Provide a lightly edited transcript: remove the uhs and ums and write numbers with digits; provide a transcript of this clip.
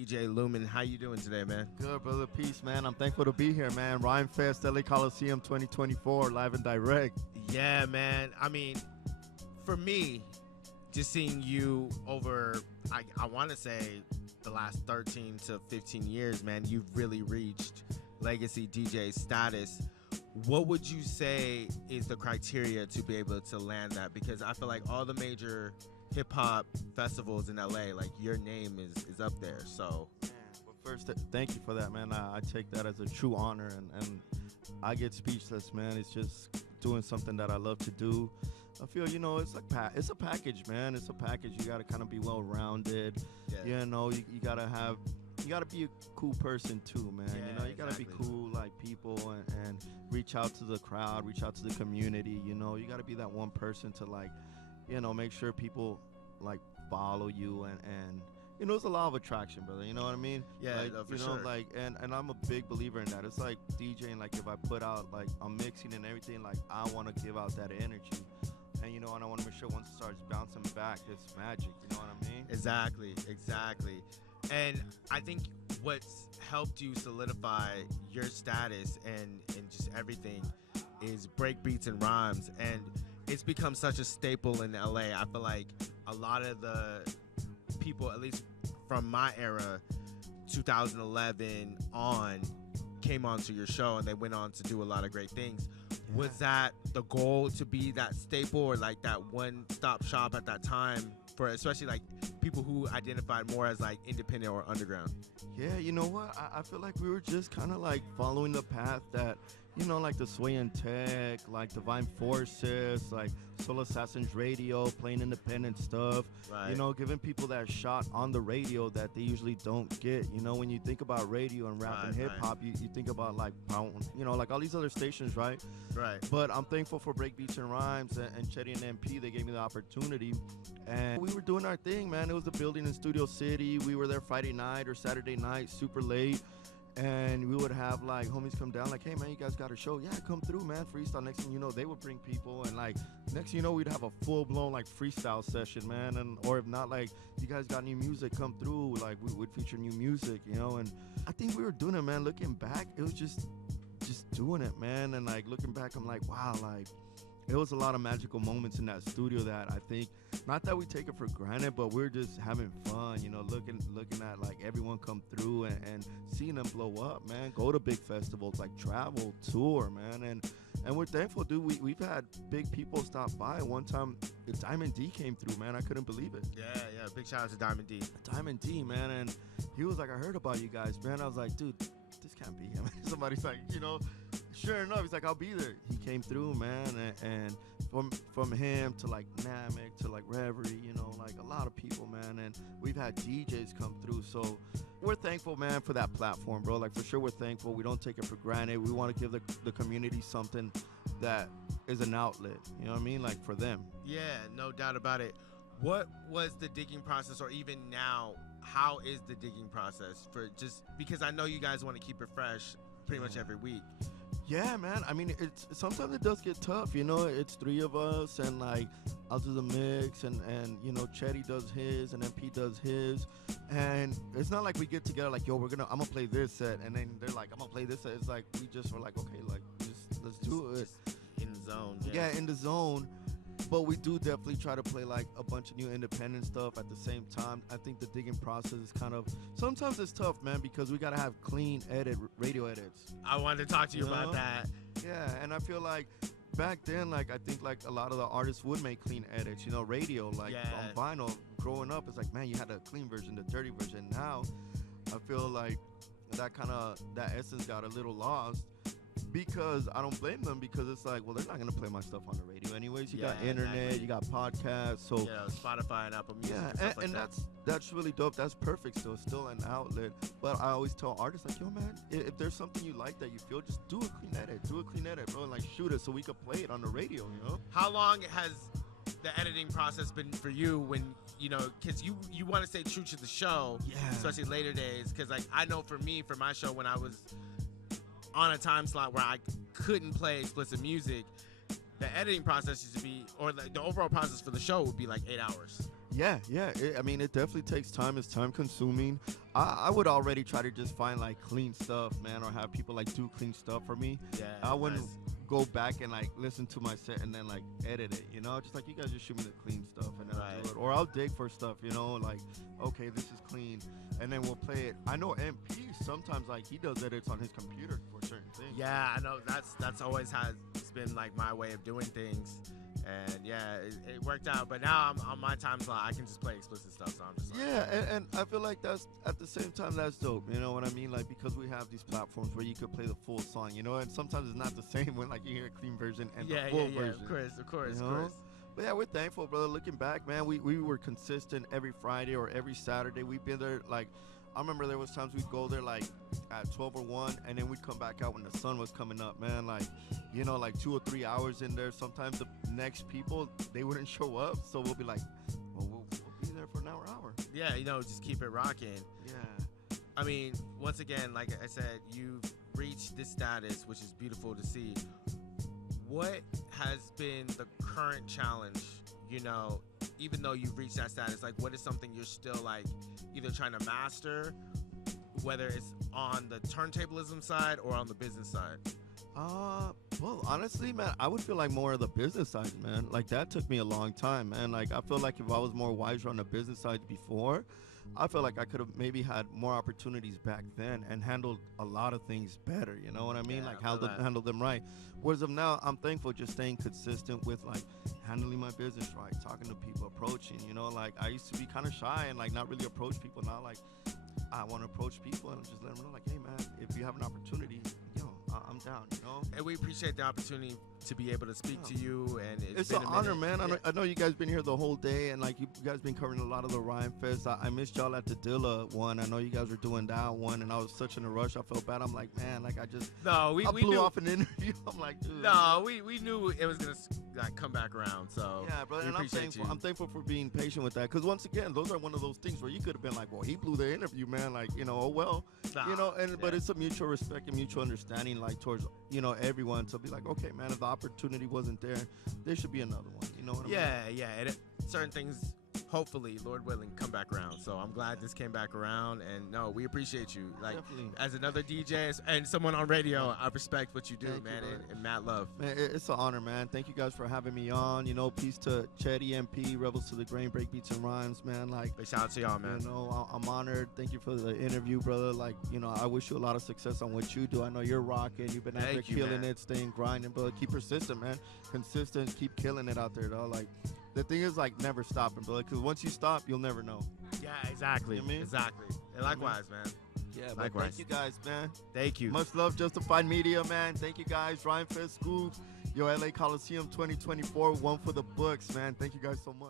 DJ Luman. How you doing today, man? Good, brother. Peace, man. I'm thankful to be here, man. Rhymefest, LA Coliseum 2024, live and direct. Yeah, man. I mean, for me, just seeing you over, I want to say the last 13 to 15 years, man, you've really reached legacy DJ status. What would you say is the criteria to be able to land that? Because I feel like all the major hip-hop festivals in LA, like, your name is up there, so. Man, well, first, thank you for that, man. I take that as a true honor, and I get speechless, man. It's just doing something that I love to do. I feel, it's like it's a package, man. It's a package. You got to kind of be well-rounded. Yeah. You got to be a cool person too, man. Yeah, you got to exactly. be cool like people and reach out to the crowd, reach out to the community. You got to be that one person to like, make sure people like follow you and it's a law of attraction, brother. You know what I mean? Yeah, like, no, for sure. Like, and I'm a big believer in that. It's like DJing, like if I put out, like I'm mixing and everything, like I want to give out that energy. And, and I want to make sure once it starts bouncing back, it's magic. You know what I mean? Exactly. And I think what's helped you solidify your status and just everything is Breakbeats and Rhymes. And it's become such a staple in LA. I feel like a lot of the people, at least from my era, 2011 on, came onto your show and they went on to do a lot of great things. Yeah. Was that the goal, to be that staple or like that one-stop shop at that time for especially like people who identified more as like independent or underground? Yeah, you know what? I feel like we were just kind of like following the path that, like the Sway and Tech, like Divine Forces, like Soul Assassins Radio, playing independent stuff. Right. Giving people that shot on the radio that they usually don't get. When you think about radio and rap and hip hop, you think about like, like all these other stations, right? Right. But I'm thankful for Breakbeats and Rhymes and Chetty and MP. They gave me the opportunity. And we were doing our thing, man. It was a building in Studio City. We were there Friday night or Saturday night, super late. And we would have like homies come down like, hey man, you guys got a show? Yeah, come through, man. Freestyle. Next thing you know, they would bring people, and like next thing you know, we'd have a full-blown like freestyle session, man. And or if not, like, you guys got new music, come through. Like we would feature new music, and I think we were doing it, man. Looking back, it was just doing it, man. And like looking back, I'm like, wow, like it was a lot of magical moments in that studio that I think, not that we take it for granted, but we're just having fun, looking at like everyone come through and seeing them blow up, man. Go to big festivals, like travel, tour, man. And we're thankful, dude. We've had big people stop by. One time, Diamond D came through, man. I couldn't believe it. Yeah. Big shout out to Diamond D. Diamond D, man. And he was like, I heard about you guys, man. I was like, dude, this can't be him. Somebody's like, sure enough, he's like, I'll be there. He came through, man, and from him to like Namek to like Reverie, like a lot of people, man, and we've had DJs come through, so we're thankful, man, for that platform, bro. Like, for sure, we're thankful. We don't take it for granted. We want to give the community something that is an outlet, you know what I mean, like for them. Yeah, no doubt about it. What was the digging process, or even now, how is the digging process, for just because I know you guys want to keep it fresh pretty much every week? Yeah, man. I mean, sometimes it does get tough, It's three of us, and like I'll do the mix, and Chetty does his, and MP does his, and it's not like we get together like, yo, I'm gonna play this set, and then they're like, I'm gonna play this set. It's like we just were like, okay, like let's do it. Just in the zone. Yeah, in the zone. But we do definitely try to play like a bunch of new independent stuff at the same time. I think the digging process is kind of, sometimes it's tough, man, because we gotta have clean radio edits. I wanted to talk to you about that. Yeah, and I feel like back then, like I think like a lot of the artists would make clean edits, radio, like on vinyl. Growing up, it's like, man, you had a clean version, the dirty version. Now, I feel like that essence got a little lost. Because I don't blame them, because it's like, well, they're not gonna play my stuff on the radio anyways. You got internet, exactly. You got podcasts, so Spotify and Apple Music. Yeah, and that's really dope. That's perfect. Still an outlet. But I always tell artists like, yo, man, if there's something you like that you feel, just do a clean edit, bro, and like shoot it so we could play it on the radio. How long has the editing process been for you? When because you want to stay true to the show, especially later days. Because like I know for me, for my show, when I was on a time slot where I couldn't play explicit music, the editing process used to be, or the overall process for the show would be like 8 hours. Yeah, yeah. I mean, it definitely takes time. It's time consuming. I would already try to just find like clean stuff, man, or have people like do clean stuff for me. Yeah, I wouldn't nice. go back and like listen to my set and then like edit it, you know? Just like you guys just shoot me the clean stuff and then I'll Right. do it. Or I'll dig for stuff, you know, like, okay, this is clean. And then we'll play it. I know MP sometimes like he does edits on his computer for certain things. Yeah, I know that's always has been like my way of doing things, and yeah, it worked out. But now I'm on my time slot. I can just play explicit stuff, so I'm just like, Yeah, and I feel like that's at the same time that's dope. You know what I mean? Like because we have these platforms where you could play the full song, you know, and sometimes it's not the same when like you hear a clean version and yeah, the full yeah, version. of course, of course, You of know? course. But yeah, we're thankful, brother. Looking back, man, we were consistent every Friday or every Saturday. We've been there like I remember there was times we'd go there like at 12 or 1 and then we'd come back out when the sun was coming up, man. Like, you know, like 2 or 3 hours in there. Sometimes the next people, they wouldn't show up. So we'll be like, well, we'll be there for an hour. Yeah, you know, just keep it rocking. Yeah. I mean, once again, like I said, you've reached this status, which is beautiful to see. What has been the current challenge, you know, even though you've reached that status? Like, what is something you're still, like, either trying to master, whether it's on the turntablism side or on the business side? Well, honestly, man, I would feel like more of the business side, man. Like, that took me a long time, man. Like, I feel like if I was more wiser on the business side before, I feel like I could have maybe had more opportunities back then and handled a lot of things better. You know what I mean? Yeah, Like I feel that. handle them right. Whereas of now, I'm thankful just staying consistent with like handling my business right, talking to people, approaching. You know, like I used to be kind of shy and like not really approach people. Now, like I want to approach people and just let them know, like, hey man, if you have an opportunity, yo, I'm down. You know. And we appreciate the opportunity to be able to speak to you. And It's been an a honor, minute. man. Yeah. I know you guys been here the whole day, and like you guys been covering a lot of the Rhymefest. I missed y'all at the Dilla one. I know you guys were doing that one, and I was such in a rush. I felt bad. I'm like, man, like I No, we blew knew. off an interview. I'm like, dude. No, we knew it was gonna like come back around. So Yeah, brother, we and I'm appreciate thankful. you. I'm thankful for being patient with that, because once again, those are one of those things where you could have been like, well, he blew the interview, man. Like, you know, oh well, Nah, you know. And but yeah. it's a mutual respect and mutual understanding, like towards everyone. To be like, okay, man, if the opportunity wasn't there should be another one. You know what I mean? Yeah. And certain things, hopefully, Lord willing, come back around. So I'm glad this came back around. And no, we appreciate you. Like Definitely. as another DJ and someone on radio, I respect what you do, Thank you, man, brother. and mad love. Man, it's an honor, man. Thank you guys for having me on. You know, peace to Chetty MP, Rebels to the Grain, Breakbeats and Rhymes, man. Like, Big shout out to y'all, man. you know, I'm honored. Thank you for the interview, brother. Like, you know, I wish you a lot of success on what you do. I know you're rocking. You've been out there Thank you, killing man. it, staying grinding, brother. Keep persistent, man. Consistent. Keep killing it out there, though. Like, the thing is, like, never stopping, brother. Because once you stop, you'll never know. Yeah, exactly. You know what I mean? Exactly. And likewise, man. Yeah, but Likewise. thank you guys, man. Thank you. Much love, Justified Media, man. Thank you guys. Rhymefest Scoop, yo, LA Coliseum 2024, one for the books, man. Thank you guys so much.